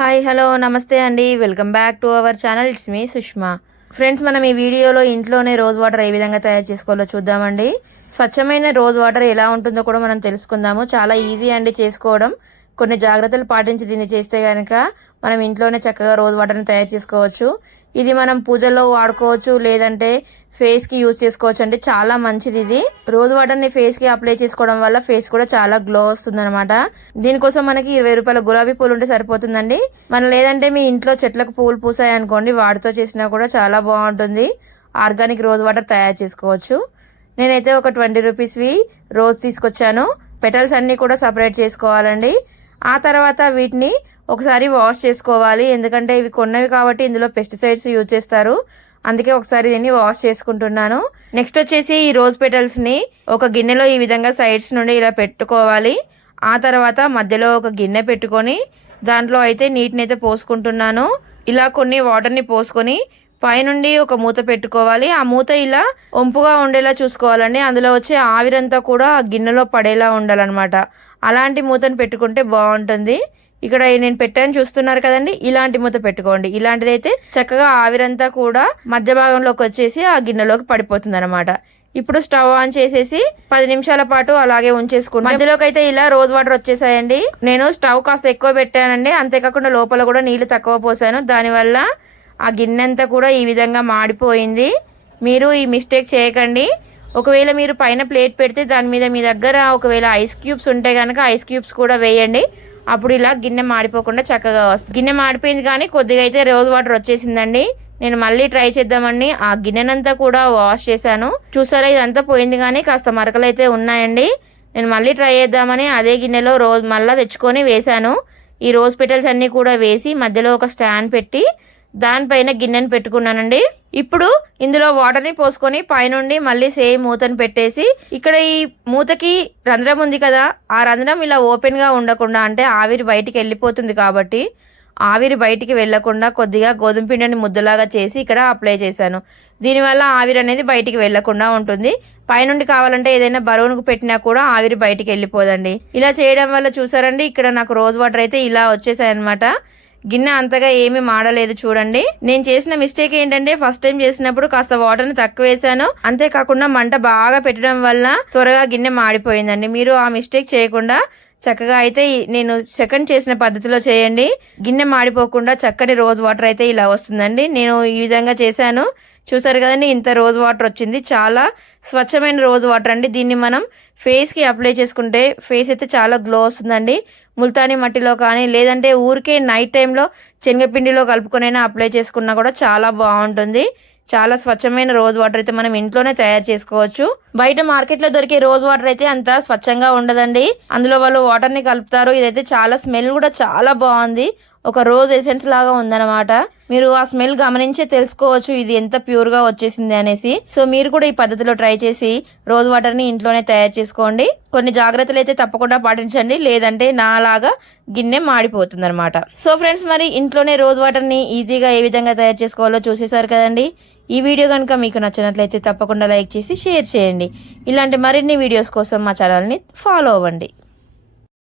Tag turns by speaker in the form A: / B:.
A: Hi hello నమస్తే అండి. Welcome back to our channel. It's me Sushma. Friends మనం ఈ వీడియోలో ఇంట్లోనే రోజ్ వాటర్ ఏ విధంగా తయారు చేసుకోవాలో చూద్దామండి. స్వచ్ఛమైన రోజ్ వాటర్ ఎలా ఉంటుందో కూడా మనం తెలుసుకుందాము. చాలా ఈజీ అండి చేసుకోవడం. కొన్ని జాగ్రత్తలు పాటించి దీన్ని చేస్తే కనుక మనం ఇంట్లోనే చక్కగా రోజ్ వాటర్ని తయారు చేసుకోవచ్చు. ఇది మనం పూజలో వాడుకోవచ్చు లేదంటే ఫేస్కి యూజ్ చేసుకోవచ్చు. అండి చాలా మంచిది ఇది. రోజ్ వాటర్ని ఫేస్కి అప్లై చేసుకోవడం వల్ల ఫేస్ కూడా చాలా గ్లో వస్తుంది అనమాట దీనికోసం మనకి ఇరవై రూపాయల గులాబీ పూలు ఉంటే సరిపోతుందండి. మనం లేదంటే మీ ఇంట్లో చెట్లకు పూలు పూసాయి అనుకోండి వాటితో చేసినా కూడా చాలా బాగుంటుంది. ఆర్గానిక్ రోజ్ వాటర్ తయారు చేసుకోవచ్చు. నేనైతే ఒక ట్వంటీ రూపీస్వి రోజ్ తీసుకొచ్చాను. పెటల్స్ అన్నీ కూడా సపరేట్ చేసుకోవాలండి. ఆ తర్వాత వీటిని ఒకసారి వాష్ చేసుకోవాలి. ఎందుకంటే ఇవి కొన్నవి కాబట్టి ఇందులో పెస్టిసైడ్స్ యూజ్ చేస్తారు. అందుకే ఒకసారి దీన్ని వాష్ చేసుకుంటున్నాను. నెక్స్ట్ వచ్చేసి ఈ రోజ్ పెటల్స్ని ఒక గిన్నెలో ఈ విధంగా సైడ్స్ నుండి ఇలా పెట్టుకోవాలి. ఆ తర్వాత మధ్యలో ఒక గిన్నె పెట్టుకొని దాంట్లో అయితే నీటిని అయితే పోసుకుంటున్నాను. ఇలా కొన్ని వాటర్ని పోసుకొని పైనుండి ఒక మూత పెట్టుకోవాలి. ఆ మూత ఇలా ఒంపుగా ఉండేలా చూసుకోవాలండి. అందులో వచ్చే ఆవిరంతా కూడా ఆ గిన్నెలో పడేలా ఉండాలన్నమాట. అలాంటి మూతను పెట్టుకుంటే బాగుంటుంది. ఇక్కడ నేను పెట్టాను చూస్తున్నారు కదండి ఇలాంటి మూత పెట్టుకోండి. ఇలాంటిది అయితే చక్కగా ఆవిరంతా కూడా మధ్య భాగంలోకి వచ్చేసి ఆ గిన్నెలోకి పడిపోతుంది అనమాట ఇప్పుడు స్టవ్ ఆన్ చేసేసి పది నిమిషాల పాటు అలాగే ఉంచేసుకున్నాను మధ్యలోకి అయితే ఇలా రోజ్ వాటర్ వచ్చేసాయండి. నేను స్టవ్ కాస్త ఎక్కువ పెట్టానండి అంతేకాకుండా లోపల కూడా నీళ్ళు తక్కువ పోసాను. దానివల్ల ఆ గిన్నె అంతా కూడా ఈ విధంగా మాడిపోయింది. మీరు ఈ మిస్టేక్ చేయకండి. ఒకవేళ మీరు పైన ప్లేట్ పెడితే దాని మీద మీ దగ్గర ఒకవేళ ఐస్ క్యూబ్స్ ఉంటే కనుక ఐస్ క్యూబ్స్ కూడా వేయండి. అప్పుడు ఇలా గిన్నె మాడిపోకుండా చక్కగా వస్తుంది. గిన్నె మాడిపోయింది కానీ కొద్దిగా అయితే రోజ్ వాటర్ వచ్చేసిందండి. నేను మళ్ళీ ట్రై చేద్దామని ఆ గిన్నెనంతా కూడా వాష్ చేశాను. చూసారా ఇదంతా పోయింది కానీ కాస్త మరకలు అయితే ఉన్నాయండి. నేను మళ్ళీ ట్రై చేద్దామని అదే గిన్నెలో రోజ్ మళ్ళీ తెచ్చుకొని వేశాను. ఈ రోజ్ పెటల్స్ అన్నీ కూడా వేసి మధ్యలో ఒక స్టాండ్ పెట్టి దానిపైన గిన్నెను పెట్టుకున్నానండి. ఇప్పుడు ఇందులో వాటర్ని పోసుకొని పైనుండి మళ్ళీ సేమ్ మూతను పెట్టేసి ఇక్కడ ఈ మూతకి రంధ్రం ఉంది కదా ఆ రంధ్రం ఇలా ఓపెన్గా ఉండకుండా అంటే ఆవిరి బయటికి వెళ్ళిపోతుంది కాబట్టి ఆవిరి బయటికి వెళ్ళకుండా కొద్దిగా గోధుమ పిండిని ముద్దలాగా చేసి ఇక్కడ అప్లై చేశాను. దీనివల్ల ఆవిరి అనేది బయటికి వెళ్ళకుండా ఉంటుంది. పైనుండి కావాలంటే ఏదైనా బరువును పెట్టినా కూడా ఆవిరి బయటికి వెళ్ళిపోదండి. ఇలా చేయడం వల్ల చూసారండి ఇక్కడ నాకు రోజ్ వాటర్ అయితే ఇలా వచ్చేసాయి అనమాట గిన్నె అంతగా ఏమీ మాడలేదు చూడండి. నేను చేసిన మిస్టేక్ ఏంటంటే ఫస్ట్ టైం చేసినప్పుడు కాస్త వాటర్ని తక్కువ వేసాను అంతేకాకుండా మంట బాగా పెట్టడం వల్ల త్వరగా గిన్నె మాడిపోయిందండి. మీరు ఆ మిస్టేక్ చేయకుండా చక్కగా అయితే నేను సెకండ్ చేసిన పద్ధతిలో చేయండి. గిన్నె మాడిపోకుండా చక్కని రోజ్ వాటర్ అయితే ఇలా వస్తుందండి. నేను ఈ విధంగా చేశాను. చూసారు కదండి ఇంత రోజ్ వాటర్ వచ్చింది. చాలా స్వచ్ఛమైన రోజ్ వాటర్ అండి. దీన్ని మనం ఫేస్కి అప్లై చేసుకుంటే ఫేస్ అయితే చాలా గ్లో వస్తుందండి. ముల్తానీ మట్టిలో కానీ లేదంటే ఊరికే నైట్ టైంలో శనగపిండిలో కలుపుకొనైనా అప్లై చేసుకున్నా కూడా చాలా బాగుంటుంది. చాలా స్వచ్ఛమైన రోజ్ వాటర్ అయితే మనం ఇంట్లోనే తయారు చేసుకోవచ్చు. బయట మార్కెట్లో దొరికే రోజ్ వాటర్ అయితే అంత స్వచ్ఛంగా ఉండదండి. అందులో వాళ్ళు వాటర్ని కలుపుతారు. ఇదైతే చాలా స్మెల్ కూడా చాలా బాగుంది. ఒక రోజ్ ఎసెన్స్ లాగా ఉందన్నమాట. మీరు ఆ స్మెల్ గమనించే తెలుసుకోవచ్చు ఇది ఎంత ప్యూర్గా వచ్చేసింది అనేసి. సో మీరు కూడా ఈ పద్ధతిలో ట్రై చేసి రోజ్ వాటర్ని ఇంట్లోనే తయారు చేసుకోండి. కొన్ని జాగ్రత్తలు అయితే తప్పకుండా పాటించండి. లేదంటే నాలాగా గిన్నె మాడిపోతుంది అనమాట సో ఫ్రెండ్స్ మరి ఇంట్లోనే రోజ్ వాటర్ని ఈజీగా ఏ విధంగా తయారు చేసుకోవాలో చూసేసారు కదండి. ఈ వీడియో కనుక మీకు నచ్చినట్లయితే తప్పకుండా లైక్ చేసి షేర్ చేయండి. ఇలాంటి మరిన్ని వీడియోస్ కోసం మా ఛానల్ని ఫాలో అవ్వండి.